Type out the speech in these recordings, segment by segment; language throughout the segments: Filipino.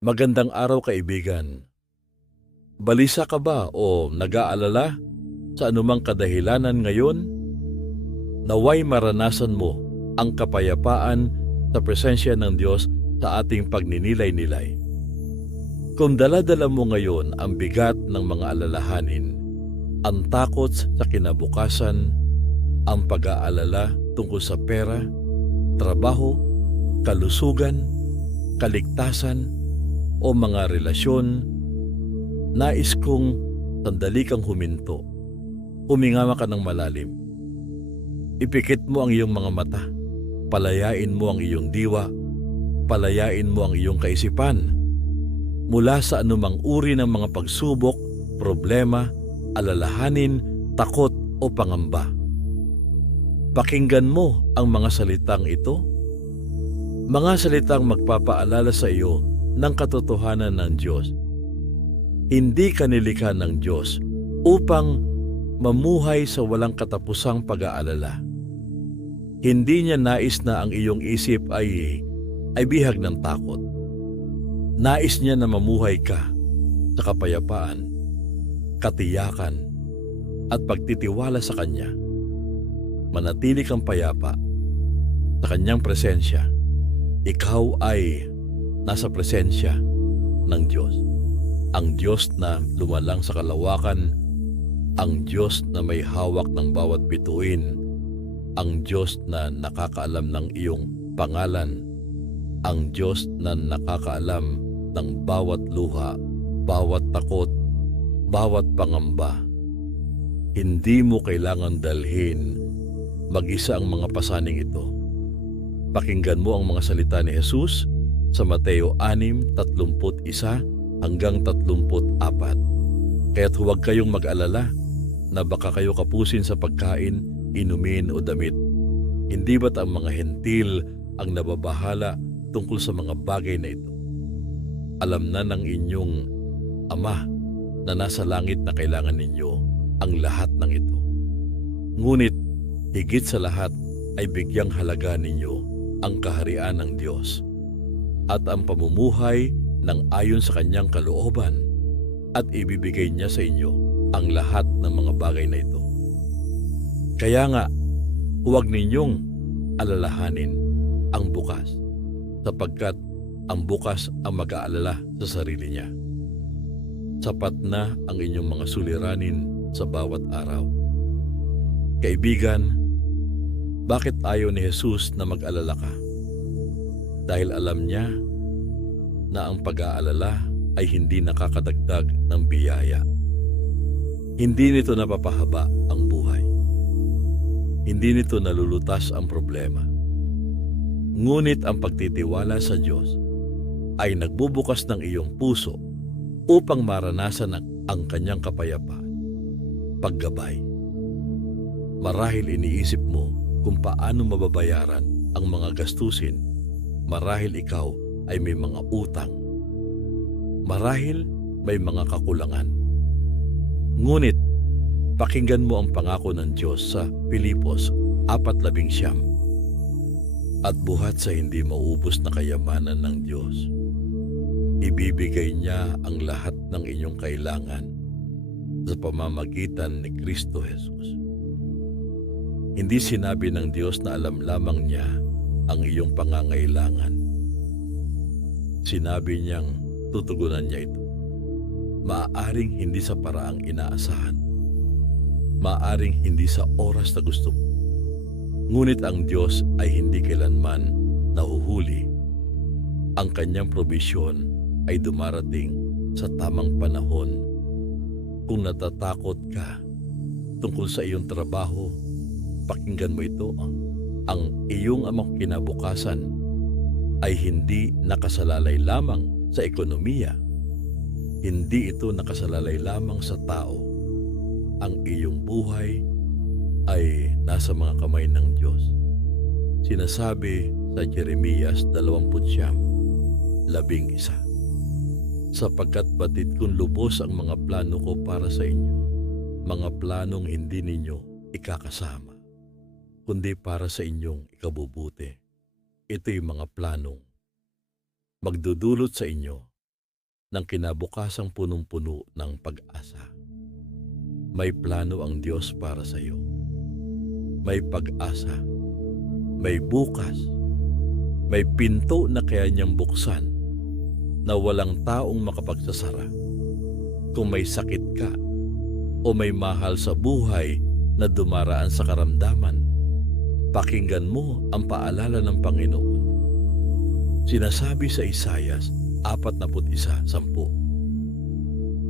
Magandang araw kaibigan. Balisa ka ba o nag-aalala sa anumang kadahilanan ngayon? Naway maranasan mo ang kapayapaan sa presensya ng Diyos sa ating pagninilay-nilay. Kung dala-dala mo ngayon ang bigat ng mga alalahanin, ang takot sa kinabukasan, ang pag-aalala tungkol sa pera, trabaho, kalusugan, kaligtasan, o mga relasyon, nais kong sandali kang huminto. Huminga ka ng malalim. Ipikit mo ang iyong mga mata. Palayain mo ang iyong diwa. Palayain mo ang iyong kaisipan. Mula sa anumang uri ng mga pagsubok, problema, alalahanin, takot o pangamba. Pakinggan mo ang mga salitang ito. Mga salitang magpapaalala sa iyo ng katotohanan ng Diyos. Hindi ka nilikha ng Diyos upang mamuhay sa walang katapusang pag-aalala. Hindi niya nais na ang iyong isip ay bihag ng takot. Nais niya na mamuhay ka sa kapayapaan, katiyakan, at pagtitiwala sa Kanya. Manatili kang payapa sa Kanyang presensya. Ikaw ay nasa presensya ng Diyos. Ang Diyos na lumalang sa kalawakan, ang Diyos na may hawak ng bawat bituin, ang Diyos na nakakaalam ng iyong pangalan, ang Diyos na nakakaalam ng bawat luha, bawat takot, bawat pangamba. Hindi mo kailangan dalhin mag-isa ang mga pasaning ito. Pakinggan mo ang mga salita ni Jesus sa Mateo 6:31 hanggang 34. Kaya't huwag kayong mag-alala na baka kayo kapusin sa pagkain, inumin o damit. Hindi ba't ang mga hentil ang nababahala tungkol sa mga bagay na ito? Alam na ng inyong Ama na nasa langit na kailangan ninyo ang lahat ng ito. Ngunit higit sa lahat ay bigyang halaga ninyo ang kaharian ng Diyos at ang pamumuhay ng ayon sa Kanyang kalooban, at ibibigay niya sa inyo ang lahat ng mga bagay na ito. Kaya nga, huwag ninyong alalahanin ang bukas, sapagkat ang bukas ang mag-aalala sa sarili niya. Sapat na ang inyong mga suliranin sa bawat araw. Kaibigan, bakit ayaw ni Jesus na mag-alala ka? Dahil alam niya na ang pag-aalala ay hindi nakakadagdag ng biyaya. Hindi nito napapahaba ang buhay. Hindi nito nalulutas ang problema. Ngunit ang pagtitiwala sa Diyos ay nagbubukas ng iyong puso upang maranasan ang Kanyang kapayapaan, paggabay. Marahil iniisip mo kung paano mababayaran ang mga gastusin. Marahil ikaw ay may mga utang. Marahil may mga kakulangan. Ngunit, pakinggan mo ang pangako ng Diyos sa Pilipos 4:19. At buhat sa hindi mauubos na kayamanan ng Diyos, ibibigay niya ang lahat ng inyong kailangan sa pamamagitan ni Kristo Jesus. Hindi sinabi ng Diyos na alam lamang niya ang iyong pangangailangan. Sinabi niyang tutugunan niya ito. Maaaring hindi sa paraang inaasahan. Maaaring hindi sa oras na gusto mo. Ngunit ang Diyos ay hindi kailanman nahuhuli. Ang Kanyang probisyon ay dumarating sa tamang panahon. Kung natatakot ka tungkol sa iyong trabaho, pakinggan mo ito. Ang iyong amang kinabukasan ay hindi nakasalalay lamang sa ekonomiya. Hindi ito nakasalalay lamang sa tao. Ang iyong buhay ay nasa mga kamay ng Diyos. Sinasabi sa Jeremias 29:11, sapagkat batid kong lubos ang mga plano ko para sa inyo, mga planong hindi ninyo ikakasama, kundi para sa inyong ikabubuti. Ito'y mga planong magdudulot sa inyo ng kinabukasang punong-puno ng pag-asa. May plano ang Diyos para sa iyo. May pag-asa, may bukas, may pinto na kaya niyang buksan na walang taong makapagsasara. Kung may sakit ka o may mahal sa buhay na dumaraan sa karamdaman, pakinggan mo ang paalala ng Panginoon. Sinasabi sa Isaias 41:10,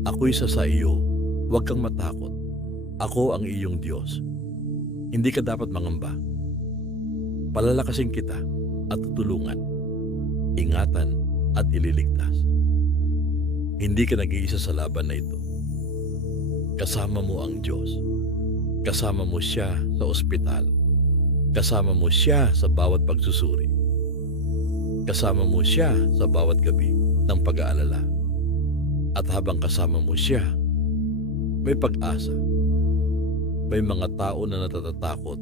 Ako'y sa iyo, huwag kang matakot. Ako ang iyong Diyos. Hindi ka dapat mangamba. Palalakasin kita at tutulungan, ingatan at ililigtas. Hindi ka nag-iisa sa laban na ito. Kasama mo ang Diyos. Kasama mo siya sa ospital. Kasama mo siya sa bawat pagsusuri. Kasama mo siya sa bawat gabi ng pag-aalala. At habang kasama mo siya, may pag-asa. May mga tao na natatatakot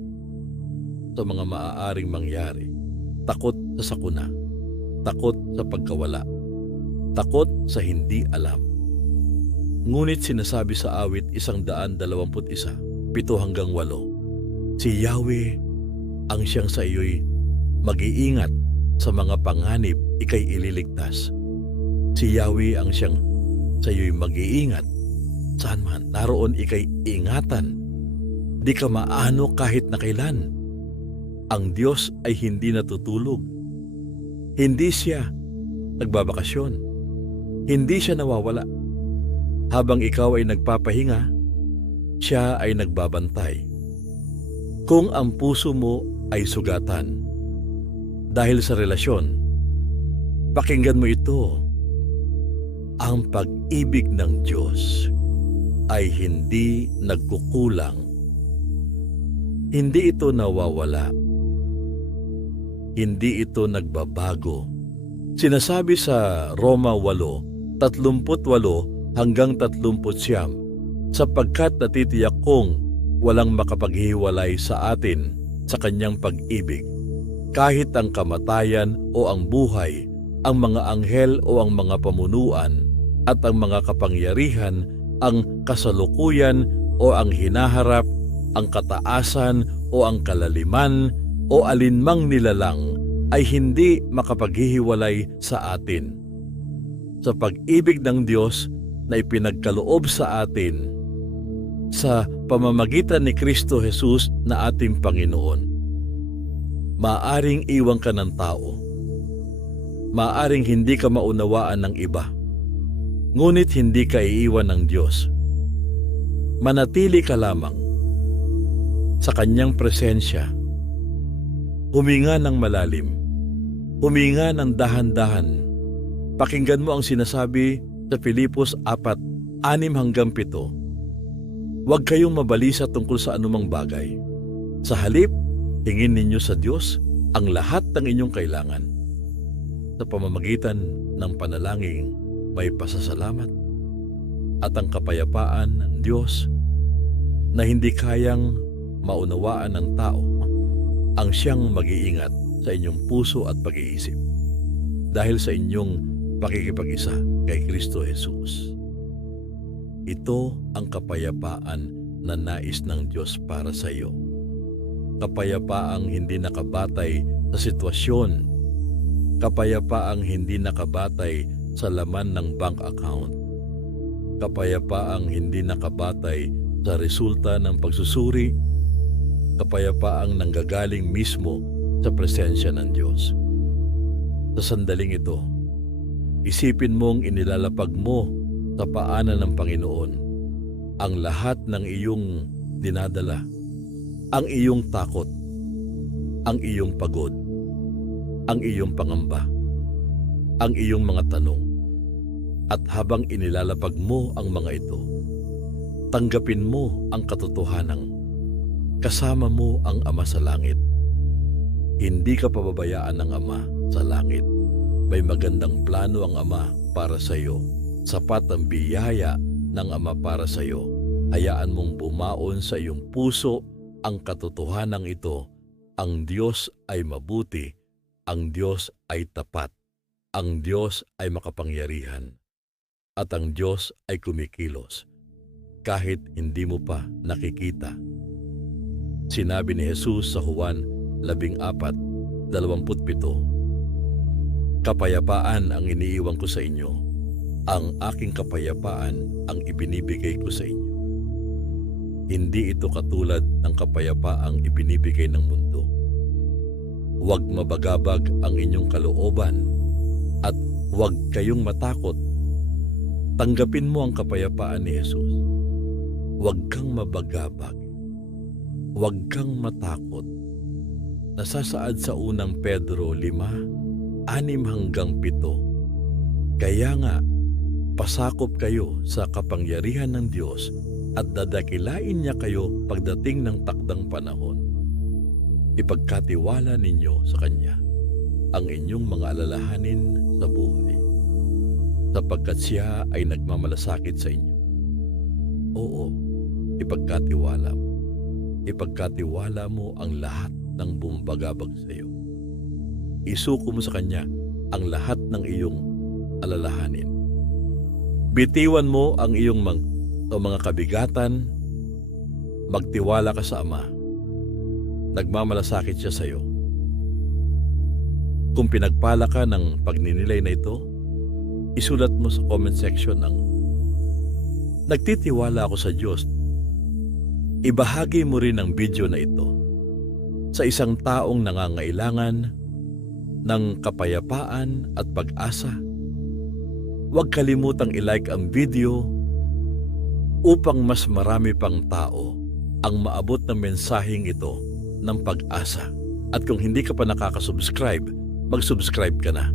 sa mga maaaring mangyari. Takot sa sakuna. Takot sa pagkawala. Takot sa hindi alam. Ngunit sinasabi sa awit 121, 7-8, si Yahweh ang siyang sa iyo'y mag-iingat sa mga panganib ikay ililigtas. Si Yahweh ang siyang sa iyo'y mag-iingat saan man naroon ikay ingatan. Di ka maano kahit na kailan. Ang Diyos ay hindi natutulog. Hindi siya nagbabakasyon. Hindi siya nawawala. Habang ikaw ay nagpapahinga, siya ay nagbabantay. Kung ang puso mo ay sugatan dahil sa relasyon, pakinggan mo ito. Ang pag-ibig ng Diyos ay hindi nagkukulang. Hindi ito nawawala. Hindi ito nagbabago. Sinasabi sa Roma 8:38-39, sapagkat natitiyak kong walang makapaghiwalay sa atin sa kanyang pag-ibig, kahit ang kamatayan o ang buhay, ang mga anghel o ang mga pamunuan, at ang mga kapangyarihan, ang kasalukuyan o ang hinaharap, ang kataasan o ang kalaliman o alinmang nilalang ay hindi makapaghihiwalay sa atin. Sa pag-ibig ng Diyos na ipinagkaloob sa atin sa pamamagitan ni Kristo Jesus na ating Panginoon. Maaring iwan ka ng tao. Maaring hindi ka maunawaan ng iba. Ngunit hindi ka iiwan ng Diyos. Manatili ka lamang sa kanyang presensya. Huminga ng malalim. Huminga ng dahan-dahan. Pakinggan mo ang sinasabi sa Filipos 4:6-7. Huwag kayong mabalisa tungkol sa anumang bagay. Sa halip, hingin ninyo sa Diyos ang lahat ng inyong kailangan. Sa pamamagitan ng panalangin, may pasasalamat at ang kapayapaan ng Diyos na hindi kayang maunawaan ng tao ang siyang mag-iingat sa inyong puso at pag-iisip dahil sa inyong pakikipag-isa kay Kristo Jesus. Ito ang kapayapaan na nais ng Diyos para sa iyo. Kapayapaang hindi nakabatay sa sitwasyon. Kapayapaang hindi nakabatay sa laman ng bank account. Kapayapaang hindi nakabatay sa resulta ng pagsusuri. Kapayapaang nanggagaling mismo sa presensya ng Diyos. Sa sandaling ito, isipin mong inilalapag mo sa paanan ng Panginoon ang lahat ng iyong dinadala, ang iyong takot, ang iyong pagod, ang iyong pangamba, ang iyong mga tanong. At habang inilalapag mo ang mga ito, tanggapin mo ang katotohanang kasama mo ang Ama sa langit. Hindi ka pababayaan ng Ama sa langit. May magandang plano ang Ama para sa iyo. Sapat ang biyaya ng Ama para sa iyo. Hayaan mong bumaon sa iyong puso ang katotohanan ito. Ang Diyos ay mabuti. Ang Diyos ay tapat. Ang Diyos ay makapangyarihan. at ang Diyos ay kumikilos kahit hindi mo pa nakikita. Sinabi ni Jesus sa Juan 14:27, "Kapayapaan ang iniiwan ko sa inyo, ang aking kapayapaan ang ibinibigay ko sa inyo. Hindi ito katulad ng kapayapaang ibinibigay ng mundo. Huwag mabagabag ang inyong kalooban at huwag kayong matakot. Tanggapin mo ang kapayapaan ni Jesus. Huwag kang mabagabag. Huwag kang matakot." Nasasaad sa unang Pedro 5:6-7. Kaya nga, pasakop kayo sa kapangyarihan ng Diyos at dadakilain niya kayo pagdating ng takdang panahon. Ipagkatiwala ninyo sa Kanya ang inyong mga alalahanin sa buhay, sapagkat Siya ay nagmamalasakit sa inyo. Oo, ipagkatiwala mo. Ipagkatiwala mo ang lahat ng bumabagabag sa iyo. Isuko mo sa Kanya ang lahat ng iyong alalahanin. Bitiwan mo ang iyong mga kabigatan. Magtiwala ka sa Ama. Nagmamalasakit siya sa iyo. Kung pinagpala ka ng pagninilay na ito, isulat mo sa comment section ang "Nagtitiwala ako sa Diyos." Ibahagi mo rin ang video na ito sa isang taong nangangailangan ng kapayapaan at pag-asa. Huwag kalimutang i-like ang video upang mas marami pang tao ang maabot ng mensaheng ito ng pag-asa. At kung hindi ka pa nakaka-subscribe, mag-subscribe ka na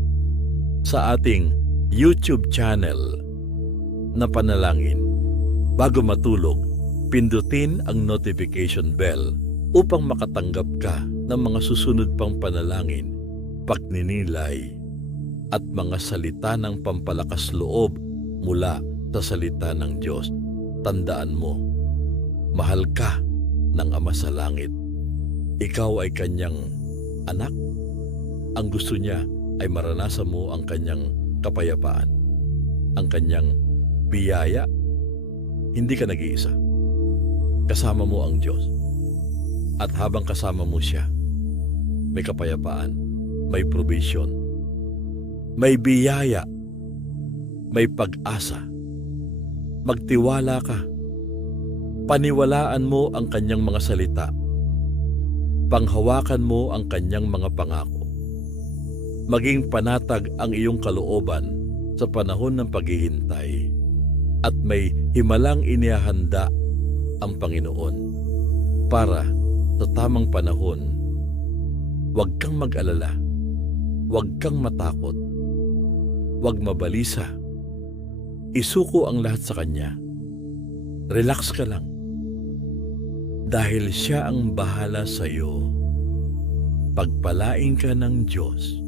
sa ating YouTube channel na Panalangin. Bago matulog, pindutin ang notification bell upang makatanggap ka ng mga susunod pang panalangin, pagninilay, at mga salita ng pampalakas loob mula sa salita ng Diyos. Tandaan mo, mahal ka ng Ama sa langit. Ikaw ay Kanyang anak. Ang gusto niya ay maranasan mo ang Kanyang kapayapaan, ang Kanyang biyaya. Hindi ka nag-iisa. Kasama mo ang Diyos. At habang kasama mo siya, may kapayapaan, may provision, may biyaya, may pag-asa. Magtiwala ka. Paniwalaan mo ang Kanyang mga salita. Panghawakan mo ang Kanyang mga pangako. Maging panatag ang iyong kalooban sa panahon ng paghihintay. At may himalang inihahanda ang Panginoon para sa tamang panahon. Huwag kang mag-alala. Huwag kang matakot. Huwag mabalisa. Isuko ang lahat sa Kanya. Relax ka lang. Dahil Siya ang bahala sa iyo. Pagpalain ka ng Diyos.